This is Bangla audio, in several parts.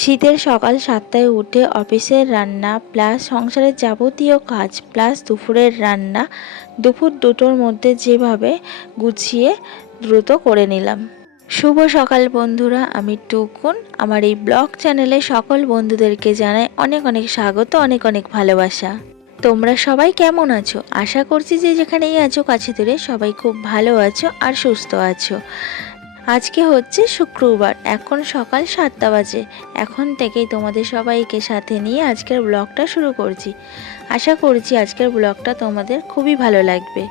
শীতের সকাল 7টায় উঠে অফিসের রান্না প্লাস সংসারের যাবতীয় কাজ প্লাস দুপুরের রান্না দুপুর 2টোর মধ্যে যেভাবে গুছিয়ে দ্রুত করে নিলাম। শুভ সকাল বন্ধুরা, আমি টুকুন। আমার এই ব্লগ চ্যানেলে সকল বন্ধুদেরকে জানাই অনেক অনেক স্বাগত, অনেক অনেক ভালোবাসা। তোমরা সবাই কেমন আছো? আশা করছি যে যেখানেই আছো কাছে দূরে সবাই খুব ভালো আছো আর সুস্থ আছো। আজকে হচ্ছে শুক্রবার, এখন সকাল 7টা বাজে। এখন থেকেই তোমাদের সবাইকে সাথে নিয়ে আজকের ব্লগটা শুরু করছি। আশা করছি আজকের ব্লগটা তোমাদের খুবই ভালো লাগবে।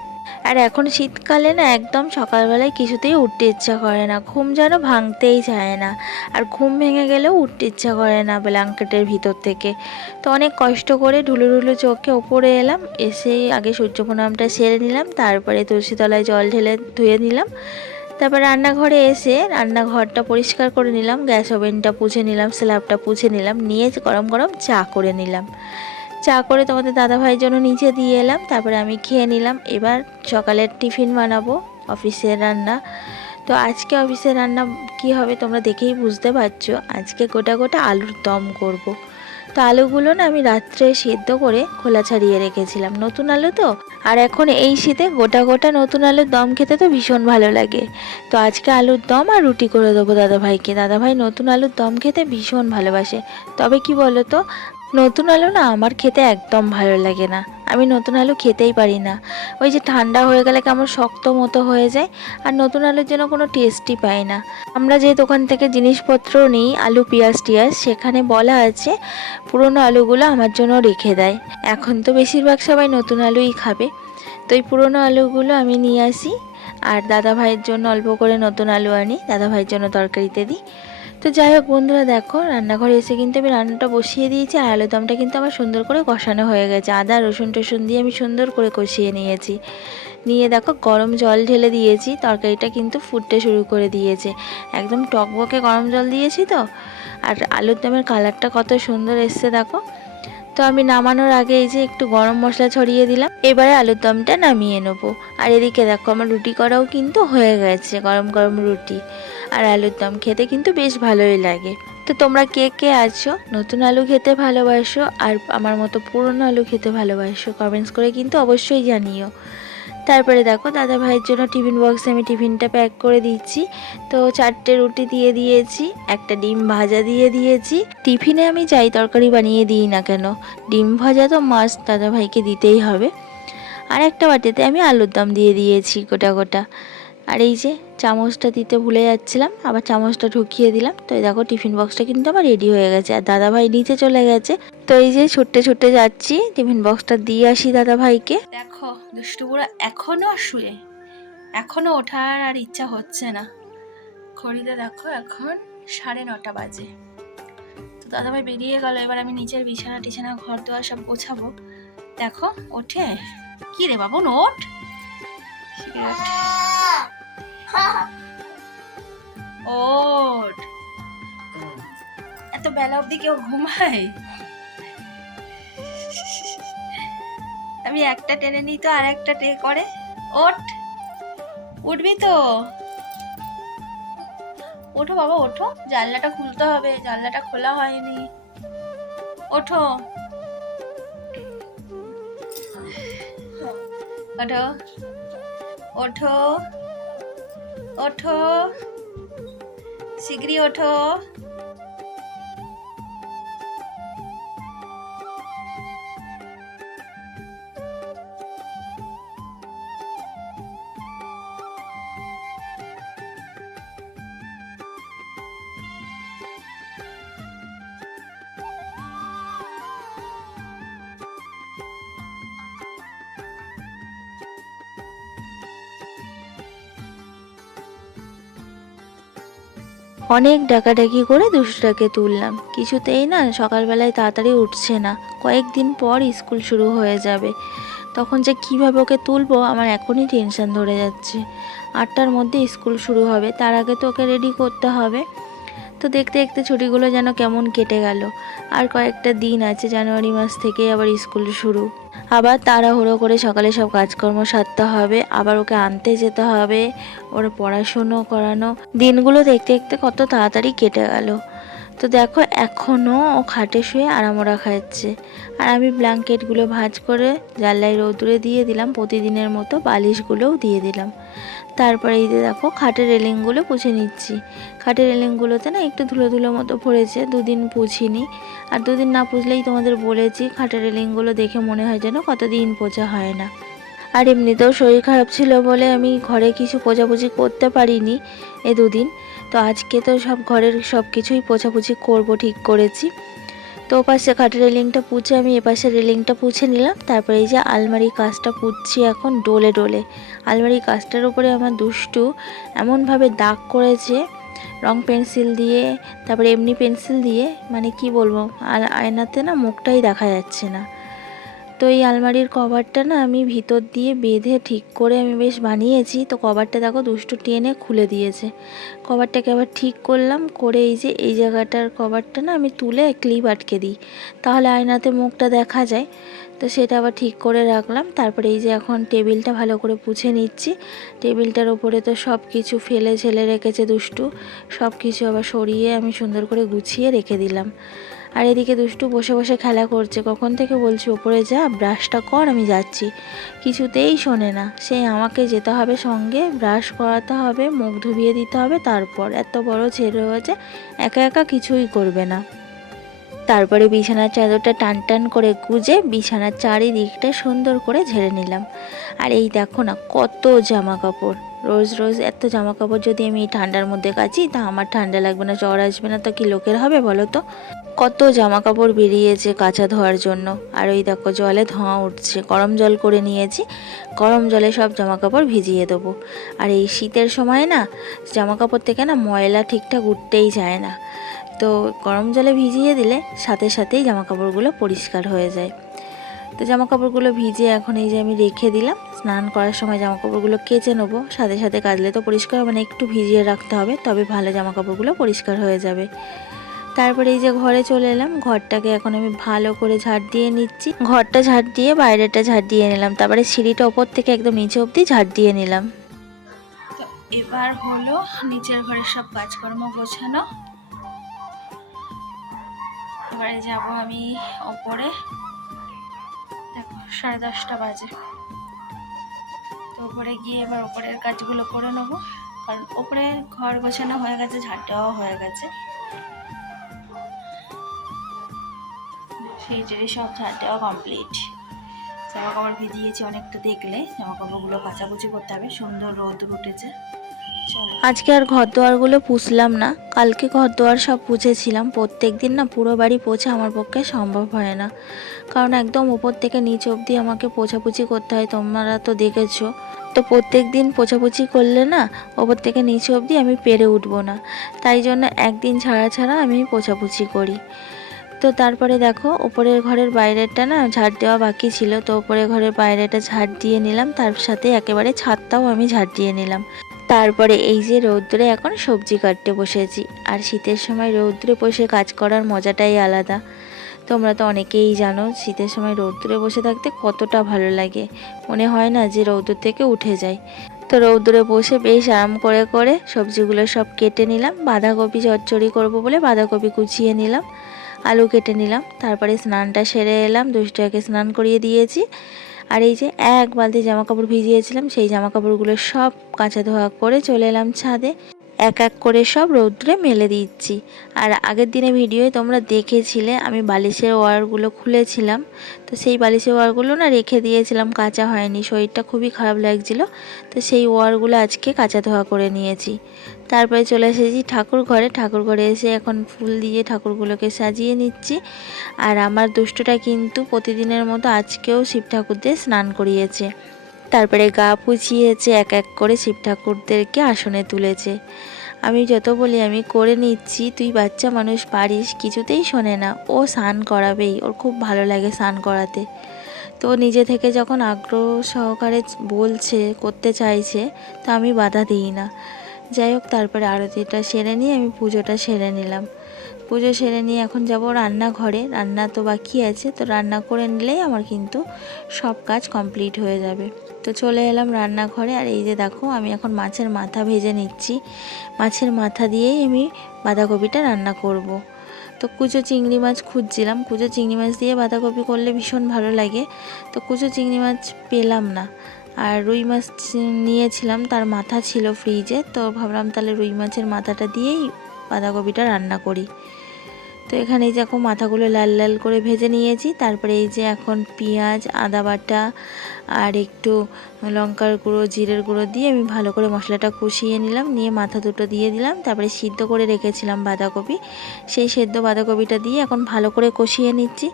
আর এখন শীতকালে না একদম সকালবেলায় কিছুতেই উঠতে ইচ্ছা করে না, ঘুম যেন ভাঙতেই চায় না। আর ঘুম ভেঙে গেলেও উঠতে ইচ্ছা করে না ব্ল্যাঙ্কেটের ভিতর থেকে। তো অনেক কষ্ট করে ঢুলু ঢুলু চোখে ওপরে এলাম, এসেই আগে সূর্য প্রণামটা সেরে নিলাম, তারপরে তুলসী তলায় জল ঢেলে ধুয়ে নিলাম। তারপর রান্নাঘরে এসে রান্নাঘরটা পরিষ্কার করে নিলাম, গ্যাস ওভেনটা পুছে নিলাম, স্ল্যাবটা পুছে নিলাম, নিয়ে গরম গরম চা করে নিলাম। চা করে তোমাদের দাদাভাইয়ের জন্য নিচে দিয়ে এলাম, তারপরে আমি খেয়ে নিলাম। এবার সকালের টিফিন বানাবো, অফিসের রান্না। তো আজকে অফিসের রান্না কি হবে তোমরা দেখেই বুঝতে পারছো। আজকে গোটা গোটা আলুর দম করব। তো আলুগুলো না আমি রাত্রে সেদ্ধ করে খোলা ছাড়িয়ে রেখেছিলাম, নতুন আলু তো। আর এখন এই শীতে গোটা গোটা নতুন আলুর দম খেতে তো ভীষণ ভালো লাগে। তো আজকে আলুর দম আর রুটি করে দেবো দাদাভাইকে। দাদাভাই নতুন আলুর দম খেতে ভীষণ ভালোবাসে। তবে কি বলো তো, নতুন আলু না আমার খেতে একদম ভালো লাগে না। আমি নতুন আলু খেতেই পারি না। ওই যে ঠান্ডা হয়ে গেলে কেমন শক্ত মতো হয়ে যায়, আর নতুন আলুর জন্য কোনো টেস্টই পাই না। আমরা যে দোকান থেকে জিনিসপত্র নিই আলু পেঁয়াজ টিয়াজ, সেখানে বলা আছে পুরনো আলুগুলো আমার জন্য রেখে দেয়। এখন তো বেশিরভাগ সবাই নতুন আলুই খাবে। তো এই পুরনো আলুগুলো আমি নিয়ে আসি, আর দাদাভাইয়ের জন্য অল্প করে নতুন আলু আনি, দাদাভাইয়ের জন্য তরকারিতে দিই। তো যাই হোক বন্ধুরা, দেখো রান্নাঘরে এসে কিন্তু আমি রান্নাটা বসিয়ে দিয়েছি। আর আলুদমটা কিন্তু আমার সুন্দর করে কষানো হয়ে গেছে, আদা রসুন টসুন দিয়ে আমি সুন্দর করে কষিয়ে নিয়েছি। নিয়ে দেখো গরম জল ঢেলে দিয়েছি, তরকারিটা কিন্তু ফুটতে শুরু করে দিয়েছে। একদম টকবকে গরম জল দিয়েছি তো। আর আলুর দমের কালারটা কত সুন্দর এসছে দেখো। তো আমি নামানোর আগে এই যে একটু গরম মশলা ছড়িয়ে দিলাম। এবারে আলুর দমটা নামিয়ে নেবো। আর এদিকে দেখো আমার রুটি করাও কিন্তু হয়ে গেছে, গরম গরম রুটি আর আলুর দম খেতে কিন্তু বেশ ভালোই লাগে। তো তোমরা কে কে আছো নতুন আলু খেতে ভালোবাসো আর আমার মতো পুরনো আলু খেতে ভালোবাসো, কমেন্টস করে কিন্তু অবশ্যই জানিও। তারপরে দেখো দাদা ভাইয়ের জন্য টিফিন বক্সে আমি টিফিনটা প্যাক করে দিচ্ছি। তো 4টে রুটি দিয়ে দিয়েছি, একটা ডিম ভাজা দিয়ে দিয়েছি। টিফিনে আমি যাই তরকারি বানিয়ে দিই না কেন, ডিম ভাজা তো মাস্ট দাদা ভাইকে দিতেই হবে। আর একটা বাটিতে আমি আলুর দম দিয়ে দিয়েছি গোটা গোটা। আর এই যে চামচটা দিতে ভুলে যাচ্ছিলাম, আবার চামচটা ঢুকিয়ে দিলাম। তো এই দেখো টিফিন বক্সটা কিন্তু আমার রেডি হয়ে গেছে, আর দাদা ভাই নিচে চলে গেছে। তো এই যে ছুটতে ছুটতে যাচ্ছি, টিফিন বক্সটা দিয়ে আসি দাদা ভাইকে। দেখো দুষ্টু বুড়া এখনো শুয়ে, এখনো ওঠার আর ইচ্ছা হচ্ছে না। ঘড়িতে দেখো এখন 9:30 বাজে। তো দাদা ভাই বেরিয়ে গেল, এবার আমি নিচের বিছানা টিছানা ঘর দোয়ার সব গোছাবো। দেখো ওঠে, কি রে বাবু ওঠ, ওঠ। এত বেলা অবধি কেউ ঘুমায়? আমি একটা টেনে নিই তো আর একটা টে করে। ওঠ, উঠবি তো? ওঠো বাবা ওঠো, জানলাটা খুলতে হবে, জানলাটা খোলা হয়নি। ওঠো ওঠো ওঠো ওঠো, শিগগিরই ওঠো। অনেক ডাকাডাকি করে দুষ্টুটাকে তুললাম, কিছুতেই না সকালবেলায় তাড়াতাড়ি উঠছে না। কয়েকদিন পর স্কুল শুরু হয়ে যাবে, তখন যে কিভাবে ওকে তুলবো আমার এখনই টেনশন ধরে যাচ্ছে। 8টার মধ্যে স্কুল শুরু হবে, তার আগে তো ওকে রেডি করতে হবে। তো তো দেখতে দেখতে ছুটিগুলো যেন কেমন কেটে গেল। আর কয়েকটা দিন আছে, জানুয়ারি মাস থেকে আবার স্কুল শুরু। আবার তাড়াহুড়ো করে সকালে সব কাজকর্ম সারতে হবে, আবার ওকে আনতে যেতে হবে, ওর পড়াশুনো করানো। দিনগুলো দেখতে দেখতে কত তাড়াতাড়ি কেটে গেল। তো দেখো এখনও ও খাটে শুয়ে আড়ামোড়া খাচ্ছে। আর আমি ব্ল্যাঙ্কেটগুলো ভাঁজ করে জানলায় রোদ্দুরে দিয়ে দিলাম, প্রতিদিনের মতো বালিশগুলোও দিয়ে দিলাম। তারপরে এই যে দেখো খাটের রেলিংগুলো পুছে নিচ্ছি। খাটের রেলিংগুলোতে না একটু ধুলো ধুলো মতো পড়েছে, দুদিন পুছিনি। আর দুদিন না পুছলেই তোমাদের বলেছি খাটের রেলিংগুলো দেখে মনে হয় যেন কতদিন পোছা হয় না। আর এমনিতেও শরীর খারাপ ছিল বলে আমি ঘরে কিছু পোছাপুছি করতে পারিনি এ দুদিন। তো আজকে তো সব ঘরের সব কিছুই পোছাপুছি করব ঠিক করেছি। তো ওপাশে খাটের রেলিংটা পুছে আমি এপাশে রেলিংটা পুছে নিলাম। তারপরে এই যে আলমারি কাজটা পুছছি এখন ডোলে ডোলে। আলমারি কাজটার উপরে আমার দুষ্টু এমনভাবে দাগ করেছে রং পেন্সিল দিয়ে, তারপরে এমনি পেন্সিল দিয়ে, মানে কি বলবো, আর আয়নাতে না মুখটাই দেখা যাচ্ছে না। তো এই আলমারির কভারটা না আমি ভিতর দিয়ে বেঁধে ঠিক করে আমি বেশ বানিয়েছি। তো কভারটা দেখো দুষ্টু টেনে খুলে দিয়েছে। কভারটাকে আবার ঠিক করলাম, করে এই যে এই জায়গাটার কভারটা না আমি তুলে ক্লিপ আটকে দিই, তাহলে আয়নাতে মুখটা দেখা যায়। তো সেটা আবার ঠিক করে রাখলাম। তারপরে এই যে এখন টেবিলটা ভালো করে পুছে নিচ্ছি। টেবিলটার ওপরে তো সব কিছু ফেলে ছেলে রেখেছে দুষ্টু, সব কিছু আবার সরিয়ে আমি সুন্দর করে গুছিয়ে রেখে দিলাম। আর এদিকে দুষ্টু বসে বসে খেলা করছে। কখন থেকে বলছি ওপরে যা, ব্রাশটা কর, আমি যাচ্ছি, কিছুতেই শোনে না। সেই আমাকে যেতে হবে সঙ্গে, ব্রাশ করাতে হবে, মুখ ধুবিয়ে দিতে হবে, তারপর এত বড় ছেলে হয়েছে একা একা কিছুই করবে না। তারপরে বিছানার চাদরটা টান টান করে গুজে বিছানার চারিদিকটা সুন্দর করে ঝেড়ে নিলাম। আর এই দেখো না কত জামা কাপড়, রোজ রোজ এত জামা কাপড় যদি আমি এই ঠান্ডার মধ্যে কাচি তা আমার ঠান্ডা লাগবে না, জ্বর আসবে না, তো কি লোকের হবে বলো তো। কত জামা কাপড় বেরিয়েছে কাচা ধোয়ার জন্য। আর ওই দেখো জলে ধোঁয়া উঠছে, গরম জল করে নিয়েছি, গরম জলে সব জামা কাপড় ভিজিয়ে দেবো। আর এই শীতের সময় না জামা কাপড় থেকে না ময়লা ঠিকঠাক উঠতেই যায় না, তো গরম জলে ভিজিয়ে দিলে সাথে সাথেই জামা কাপড়গুলো পরিষ্কার হয়ে যায়। তো জামা কাপড়গুলো ভিজে এখন এই যে আমি রেখে দিলাম। স্নান করার সময় জামা কাপড়গুলো কেচে নেবো, সাথে সাথে কাচলে তো পরিষ্কার হবে না, একটু ভিজিয়ে রাখতে হবে, তবে ভালো জামা কাপড়গুলো পরিষ্কার হয়ে যাবে। তারপরে এই যে ঘরে চলে এলাম, ঘরটাকে এখন আমি ভালো করে ঝাড় দিয়ে নিচ্ছি। ঘরটা ঝাড় দিয়ে বাইরেটা ঝাড় দিয়ে নিলাম, তারপরে সিঁড়িটা ওপর থেকে একদম নিচে অবধি ঝাড় দিয়ে নিলাম। তো এবার হলো নিচের ঘরের সব কাজকর্ম গোছানো। এবারে যাব আমি ওপরে, দেখো 10:30 বাজে। তো ওপরে গিয়ে এবার ওপরের কাজগুলো করে নেবো, কারণ ওপরে ঘর গোছানো হয়ে গেছে, ঝাড় দেওয়াও হয়ে গেছে, সেই জন্য সব ঝাড় দেওয়া কমপ্লিট। জামা কাপড় ভিজিয়েছি অনেকটা, দেখলে জামা কাপড়গুলো কাচাকুচি করতে হবে, সুন্দর রোদ উঠেছে। আজকে আর ঘর দোয়ারগুলো পুছলাম না, কালকে ঘর দোয়ার সব পুছেছিলাম। প্রত্যেক দিন না পুরো বাড়ি পোছা আমার পক্ষে সম্ভব হয় না, কারণ একদম উপর থেকে নিচ অবধি আমাকে পোছাপুছি করতে হয়, তোমরা তো দেখেছো। তো প্রত্যেক দিন পোছাপুছি করলে না ওপর থেকে নিচ অবধি আমি পেরে উঠবো না, তাই জন্য একদিন ছাড়া ছাড়া আমি পোছাপুছি করি। তো তারপরে দেখো ওপরের ঘরের বাইরেটা না ঝাড় দেওয়া বাকি ছিল, তো ওপরের ঘরের বাইরেটা ঝাড় দিয়ে নিলাম, তার সাথে একেবারে ছাদটাও আমি ঝাড় দিয়ে নিলাম। তারপরে এই যে রৌদ্রে এখন সবজি কাটতে বসেছি। আর শীতের সময় রৌদ্রে বসে কাজ করার মজাটাই আলাদা। তোমরা তো অনেকেই জানো শীতের সময় রৌদ্রে বসে থাকতে কতটা ভালো লাগে, মনে হয় না যে রৌদ্র থেকে উঠে যায়। তো রৌদ্রে বসে বেশ আরাম করে করে সবজিগুলো সব কেটে নিলাম। বাঁধাকপি চচ্চড়ি করবো বলে বাঁধাকপি কুচিয়ে নিলাম, আলু কেটে নিলাম। তারপরে স্নানটা সেরে এলাম, দুষ্টুকে স্নান করিয়ে দিয়েছি। আর এই যে এক বালতি জামা কাপড় ভিজিয়েছিলাম, সেই জামা কাপড়গুলো সব কাঁচা ধোয়া করে চলে এলাম ছাদে, এক এক করে সব রৌদ্রে মেলে দিচ্ছি। আর আগের দিনে ভিডিওয়ে তোমরা দেখেছিলে আমি বালিশের ওয়্যারগুলো খুলেছিলাম, তো সেই বালিশের ওয়্যারগুলো না রেখে দিয়েছিলাম, কাঁচা হয়নি, শরীরটা খুবই খারাপ লাগছিল। তো সেই ওয়্যারগুলো আজকে কাঁচা ধোয়া করে নিয়েছি। তারপরে চলে এসেছি ঠাকুর ঘরে। ঠাকুর ঘরে এসে এখন ফুল দিয়ে ঠাকুরগুলোকে সাজিয়ে নিচ্ছি। আর আমার দুষ্টটা কিন্তু প্রতিদিনের মতো আজকেও শিব ঠাকুরদের স্নান করিয়েছে, তারপরে গা পুছিয়েছে, এক এক করে শিব ঠাকুরদেরকে আসনে তুলেছে। আমি যত বলি আমি করে নিচ্ছি, তুই বাচ্চা মানুষ পারিস, কিছুতেই শোনে না। ও স্নান করাবেই, ওর খুব ভালো লাগে স্নান করাতে। তো নিজে থেকে যখন আগ্রহ সহকারে বলছে, করতে চাইছে, তো আমি বাধা দিই না। যাই হোক, তারপরে আরতিটা সেরে নিয়ে আমি পুজোটা সেরে নিলাম। পুজো সেরে নিয়ে এখন যাব রান্নাঘরে। রান্না তো বাকি আছে, তো রান্না করে নিলেই আমার কিন্তু সব কাজ কমপ্লিট হয়ে যাবে। তো চলে এলাম রান্নাঘরে। আর এই যে দেখো, আমি এখন মাছের মাথা ভেজে নিচ্ছি। মাছের মাথা দিয়েই আমি বাঁধাকপিটা রান্না করব। তো কুচো চিংড়ি মাছ খুঁজছিলাম, কুচো চিংড়ি মাছ দিয়ে বাঁধাকপি করলে ভীষণ ভালো লাগে। তো কুচো চিংড়ি মাছ পেলাম না। আর রুই মাছ নিয়েছিলাম, তার মাথা ছিল ফ্রিজে, তো ভাবলাম তাহলে রুই মাছের মাথাটা দিয়েই বাঁধাকপিটা রান্না করি। তো এখানে এই যে এখন মাথাগুলো লাল লাল করে ভেজে নিয়েছি। তারপরে এই যে এখন পেঁয়াজ, আদা বাটা আর একটু লঙ্কার গুঁড়ো, জিরের গুঁড়ো দিয়ে আমি ভালো করে মশলাটা কষিয়ে নিলাম। নিয়ে মাথা দুটো দিয়ে দিলাম। তারপরে সিদ্ধ করে রেখেছিলাম বাঁধাকপি, সেই সেদ্ধ বাঁধাকপিটা দিয়ে এখন ভালো করে কষিয়ে নিচ্ছি।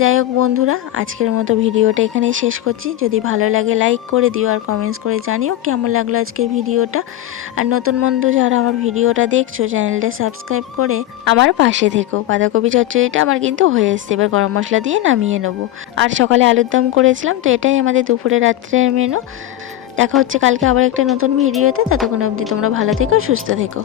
যাই হোক বন্ধুরা, আজকের মতো ভিডিওটা এখানেই শেষ করছি। যদি ভালো লাগে লাইক করে দিও আর কমেন্টস করে জানিও কেমন লাগলো আজকের ভিডিওটা। আর নতুন বন্ধু যারা আমার ভিডিওটা দেখছো, চ্যানেলটা সাবস্ক্রাইব করে আমার পাশে থেকো। বাঁধাকপি চচ্চড়িটা আমার কিন্তু হয়ে এসছে, এবার গরম মশলা দিয়ে নামিয়ে নেবো। আর সকালে আলুর দম করেছিলাম, তো এটাই আমাদের দুপুরে রাত্রের মেনু। দেখা হচ্ছে কালকে আবার একটা নতুন ভিডিওতে। ততক্ষণ অবধি তোমরা ভালো থেকো, সুস্থ থেকো।